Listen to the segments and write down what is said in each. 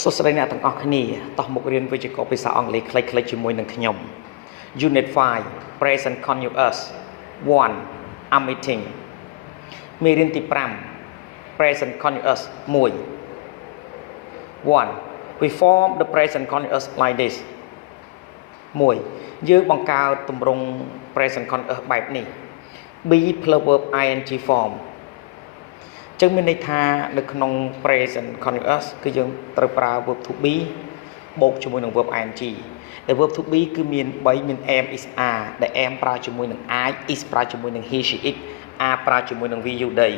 សួស្តីអ្នកទាំងអស់គ្នាតោះមករៀនវិជ្ជាភាសាអង់គ្លេសខ្លីៗជាមួយនឹងខ្ញុំ Unit 5 Present Continuous 1 I'm eating មេរៀនទី5 Present Continuous 1 We form the present continuous like this 1យើងបង្កើតទម្រង់ present continuous បែបនេះ be plus verb ing form ចឹងមានន័យថានៅក្នុង present continuous គឺយើងត្រូវប្រើ verb to be បូកជាមួយនឹង verb ing ដែល verb to be គឺមាន3មាន am is are ដែល am ប្រើជាមួយនឹង I is ប្រើជាមួយនឹង he she it are ប្រើជាមួយនឹង we you they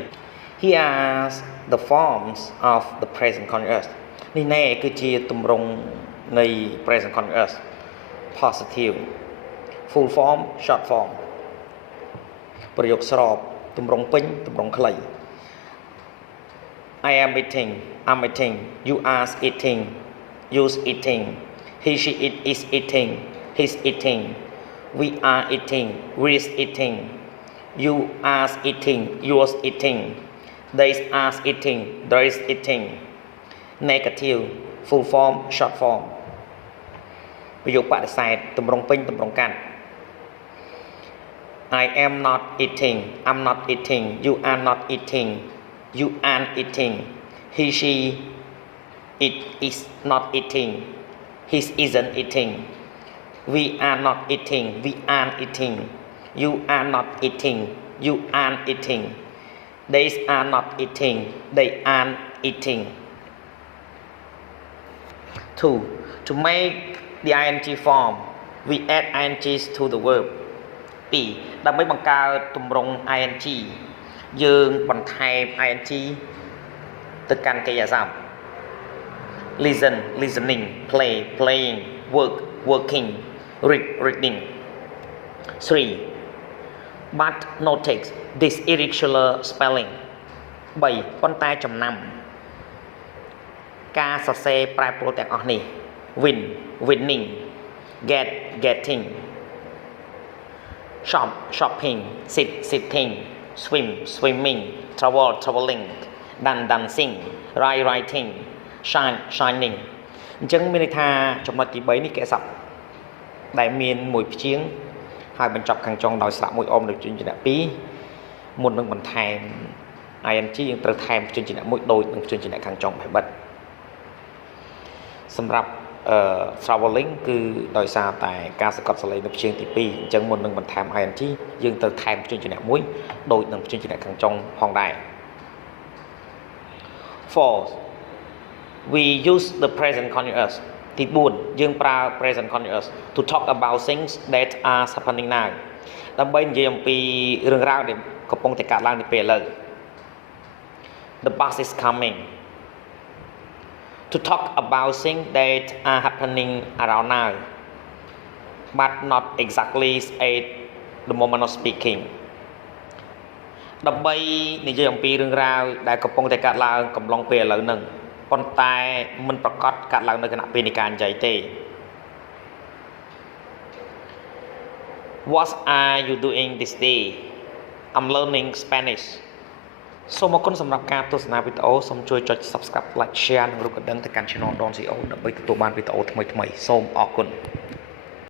here are the forms of the present continuous នេះណែគឺជាទម្រង់នៃ present continuous positive full form short form ប្រយោគស្របទម្រង់ពេញទម្រង់ខ្លីI am eating, I'm eating, you are eating, you's eating, he, she, it is eating, he's eating, we are eating, we's eating, you are eating, yours eating, they are eating, there is eating. Negative, full form, short form. ប្រយោគបដិសេធទម្រង់ពេញទម្រង់កាត់ I am not eating, I'm not eating, you are not eating.You aren't eating. He, she, it is not eating. He isn't eating. We are not eating. We aren't eating. You are not eating. You aren't eating. They are not eating. They aren't eating. 2. To make the ing form, we add ing to the verb. 2. ដើម្បីបង្កើតទម្រង់ ingយើងបន្ថែម ing ទៅកាន់កិរិយាសព្ទ listen listening play playing work working read reading 3 but notice this irregular spelling 3ប៉ុន្តែចំណាំការសរសេរប្រែប្រួលទាំងអស់នេះ win winning get getting shop shopping sit sitting swim swimming travel traveling dance dancing write writing shine shining អញ្ចឹងមានន័យថាចំណុចទី3នេះកិរិយាសព្ទដែលមានមួយព្យាង្គហើយបញ្ចប់ខាងចុងដោយស្រៈមួយអមដោយព្យញ្ជនៈ2មុននឹងបន្ថែម ing យើងត្រូវថែមព្យញ្ជនៈមួយដូចនឹងព្យញ្ជនៈខាងចុងបែបបិទសម្រាប់traveling គឺដោយសារតែការសង្កត់សលេងនៅព្យញ្ជនៈទី2អញ្ចឹងមុននឹងបន្ថែម ing យើងត្រូវថែមព្យញ្ជនៈមួយដូចនឹងព្យញ្ជនៈខាងចុងផងដែរ 4 we use the present continuous ទី4យើងប្រើ present continuous to talk about things that are happening now ដើម្បីនិយាយអំពីរឿងរ៉ាវដែលកំពុងតែកើតឡើងនាពេលឥឡូវ the bus is coming to talk about things that are happening around now but not exactly at the moment of speaking ដើម្បីនិយាយអំពីរឿងរ៉ាវដែលកំពុងតែកើតឡើងកំឡុងពេលឥឡូវហ្នឹងប៉ុន្តែមិនប្រកាសកើតឡើងនៅគណៈពេលនៃការនិយាយទេ What are you doing this day? I'm learning Spanish សូមអរគុណសម្រាប់ការទស្សនាវីដេអូសូមជួយចុច Subscribe Like Share និងរូបកណ្ដឹងទៅកាន់ Channel Don CO ដើម្បីទទួលបានវីដេអូថ្មីៗសូមអរគុណ